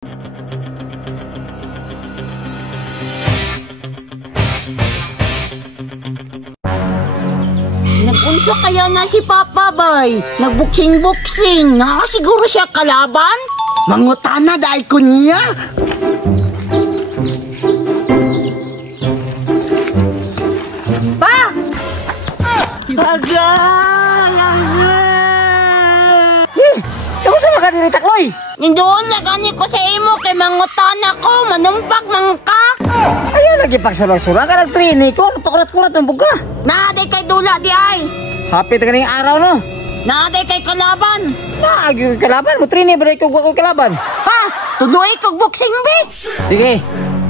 Nag-unsa kaya na si Papa Bay? Nagbuksing-buksing. Nakasiguro siya kalaban? Mangutana dahil ko niya. Pa! Kamusta ka diri Takloy? Nindoon lagani ko sa imo kay mangutana ko. Manumpak mangka. Ayaw lagi pagsurang-surang ka nag-trini ko. Pakurat-kurat ng buka. Naaday kay dula di ay. Hapit ka ning araw no? Naaday kay kalaban. Naagi kalaban mo trini ba ko kalaban? Ha? Tuloy kog boxing be. Sige.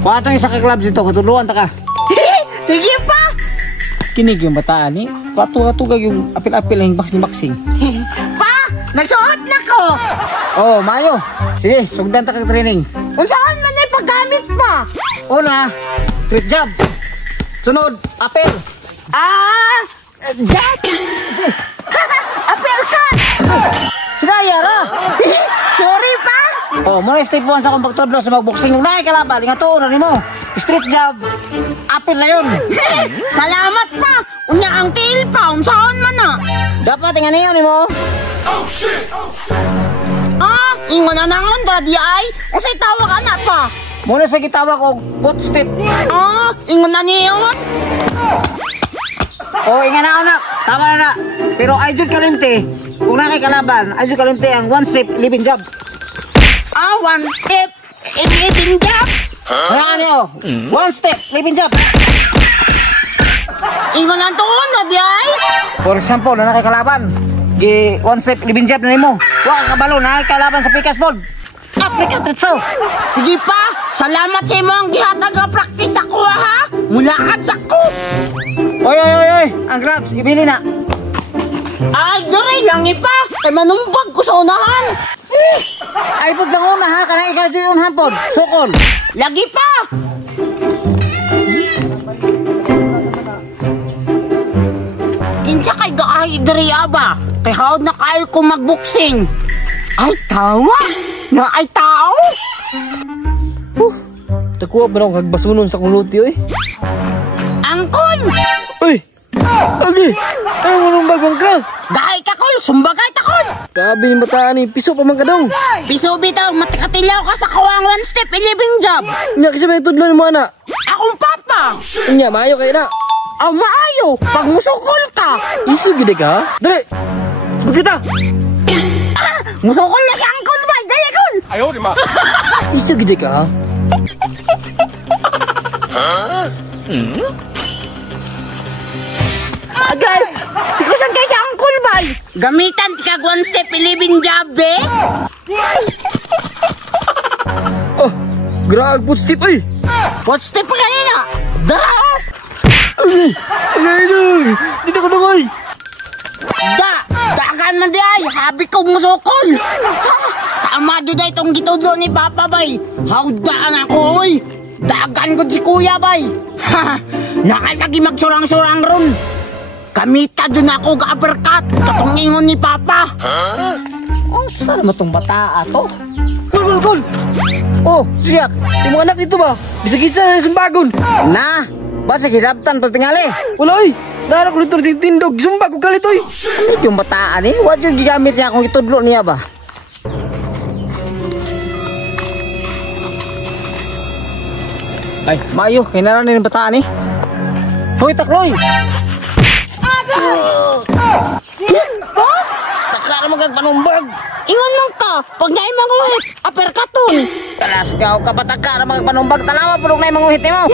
Kuha itong isa ka clubs dito. Katuluan ta ka. Sige pa. Kinig yung bataan eh. Katugag yung apil-apil ng boxing-boxing. Pa! Nagsuot na ko. Oh, Mayo. Sige, sugdan ta kag training. Unsaan man ay paggamit pa? Una, street jab. Sunod, apel. Jack! Apel ka! Hidaya ra. Sorry pa! Oh, muna step 1 sa kong pagtudlo sa magboxing. Kung nakay kalaban, nga tuon na mo. Street jab, apel na yun. Salamat pa! Unya ang tail pa, unsaan man na? Dapat nga niyo ni mo. Oh shit! Ingon na nangon dadi ay. Unsay tawa ka na pa? Muna sa gitawa ko, boot step. Ingon na niyon. Oh, inga na anak. Tama na na. Pero ayun kalimte. Kung nakay kalaban, ayun kalimte ang one step living jab. One step, living jab. Kaya niyo, one step living jab. Ingon na tuon dadi ay. For example, na nakay kalaban, one step living jab na nimo. Wa ka kabalo na kalaban sa pikas board. Africa Tritso. Sige pa, salamat sa imo ang gihatag nga practice ako ha. Mulakat sa ko. Oy, ang grabs, ibili na. Ay, dere lang ipa. Ay manumbag ko sa unahan. Ay pud lang una ha, kana ikaw jud unhan pod. Sukol. Lagi pa. Kinsa kay gaay dere ba? Kay hawd na kayo ko magboxing. Ay tawa. Na ay tao. Takuha ba ako kagbasunon sa kuluti oy? Angkol. Uy! Agi! Ay, manong bagong ka! Gahay ka kol, sumbagay ta kol. Grabe yung bataan ni Piso pa man ka daw. Piso bitaw, matikatilaw ka sa kawang one step, 11 job. Nya kasi may tudlo ni mo ana. Akong papa. Nya, maayo kayo na. Maayo, pag musukol ka. Isu gede ka? Dali! Bukita! Musukol na si Angkol ba? Dali kol. Ayaw di ma. Isu gede ka? Agay, tikusan kay si Angkol ba? Gamitan ti kag one step, 11 job eh. Oh, graag put step ay! What step pa kanina? Dara! Agay dong! Dito ko naman! Dagan man di ay, habi ko musukol. Tama di day itong gitudlo ni Papa bay. Hawdaan ako oy. Dagan ko si Kuya bay. Nakalagi magsurang-surang ron. Kamita dun ako ga-uppercut. Katong ingon ni Papa. Oh, saan mo tong bata to? Kul! Oh, siyak! Yung mga anak dito ba? Bisagit sa sumbagon! Na! Basta giraptan pa tingali! Wala oy! Darak lutor ting tindog! Sumbag ko kalit oy! Ano yung bataan eh? What yung gigamit niya kung itudlo niya ba? Ay, Mayo! Kinaran na yung bataan eh! Hoy, Takloy! Takara magagpanumbag! Ingon man ka, pag naay manguhit, uppercuton. Kalas ka o kapatakara magagpanumbag! Tanawa pulong na yung manguhit mo!